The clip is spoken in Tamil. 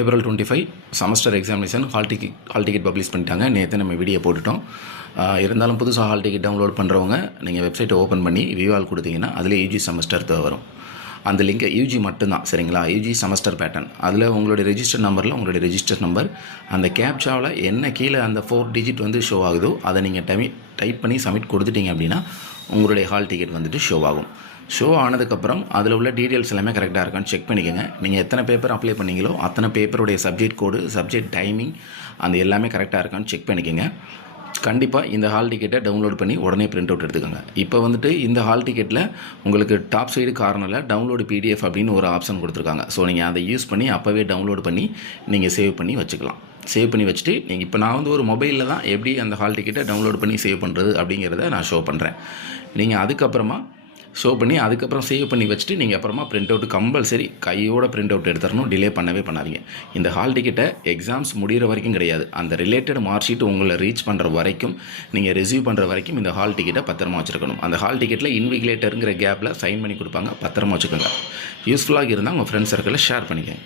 April 25 semester examination hall ticket publish பண்ணிட்டாங்க. நேற்று நம்ம வீடியோ போட்டுட்டோம். இருந்தாலும் புதுசாக ஹால் டிக்கெட் டவுன்லோட் பண்ணுறவங்க நீங்கள் வெப்சைட்டை ஓப்பன் பண்ணி வியூவால் கொடுத்தீங்கன்னா அதில் யூஜி செமஸ்டர் வரும். அந்த லிங்கை யூஜி மட்டும்தான், சரிங்களா? யூஜி செமஸ்டர் பேட்டர்ன் அதில் உங்களுடைய ரெஜிஸ்டர் நம்பரில் உங்களுடைய ரெஜிஸ்டர் நம்பர் அந்த கேப்சாவில் என்ன கீழே அந்த 4 டிஜிட் வந்து ஷோ ஆகுதோ அதை நீங்கள் டைப் பண்ணி சப்மிட் கொடுத்துட்டீங்க அப்படின்னா உங்களுடைய ஹால் டிக்கெட் வந்துட்டு ஷோ ஆகும். ஷோ ஆனதுக்கப்புறம் அதில் உள்ள டீட்டெயில்ஸ் எல்லாமே கரெக்டாக இருக்கான்னு செக் பண்ணிக்கோங்க. நீங்கள் எத்தனை பேப்பர் அப்ளை பண்ணீங்களோ அத்தனை பேப்பருடைய சப்ஜெக்ட் கோடு, சப்ஜெக்ட் டைமிங் அந்த எல்லாமே கரெக்டாக இருக்கான்னு செக் பண்ணிக்கோங்க. கண்டிப்பாக இந்த ஹால் டிக்கெட்டை டவுன்லோட் பண்ணி உடனே பிரிண்ட் அவுட் எடுத்துக்கோங்க. இப்போ வந்துட்டு இந்த ஹால் டிக்கெட்டில் உங்களுக்கு டாப் சைடு கார்னரில் டவுன்லோடு பிடிஎஃப் அப்படின்னு ஒரு ஆப்ஷன் கொடுத்துருக்காங்க. ஸோ நீங்கள் அதை யூஸ் பண்ணி அப்போவே டவுன்லோட் பண்ணி நீங்கள் சேவ் பண்ணி வச்சுக்கலாம். சேவ் பண்ணி வச்சுட்டு நீங்கள் இப்போ நான் வந்து ஒரு மொபைலில் தான் எப்படி அந்த ஹால் டிக்கெட்டை டவுன்லோட் பண்ணி சேவ் பண்ணுறது அப்படிங்கிறத நான் ஷோ பண்ணுறேன். நீங்கள் அதுக்கப்புறமா ஷோ பண்ணி அதுக்கப்புறம் சேவ் பண்ணி வச்சுட்டு நீங்கள் அப்புறமா பிரிண்ட் அவுட் கம்பல்சரி கையோட பிரிண்ட் அவுட் எடுத்துடணும். டிலே பண்ணவே பண்ணாதீங்க. இந்த ஹால் டிக்கெட்டை எக்ஸாம்ஸ் முடிகிற வரைக்கும் கிடையாது, அந்த ரிலேட்டட் மார்க் ஷீட் உங்களை ரீச் பண்ணுற வரைக்கும், நீங்கள் ரிசீவ் பண்ணுற வரைக்கும் இந்த ஹால் டிக்கெட்டை பத்திரமா வச்சுருக்கணும். அந்த ஹால் டிக்கெட்டில் இன்விகிலேட்டருங்கிற கேப்பில் சைன் பண்ணி கொடுப்பாங்க, பத்திரமா வச்சுக்கோங்க. யூஸ்ஃபுல்லாக இருந்தால் உங்கள் ஃப்ரெண்ட்ஸ் சர்க்கிளில் ஷேர் பண்ணிக்கோங்க.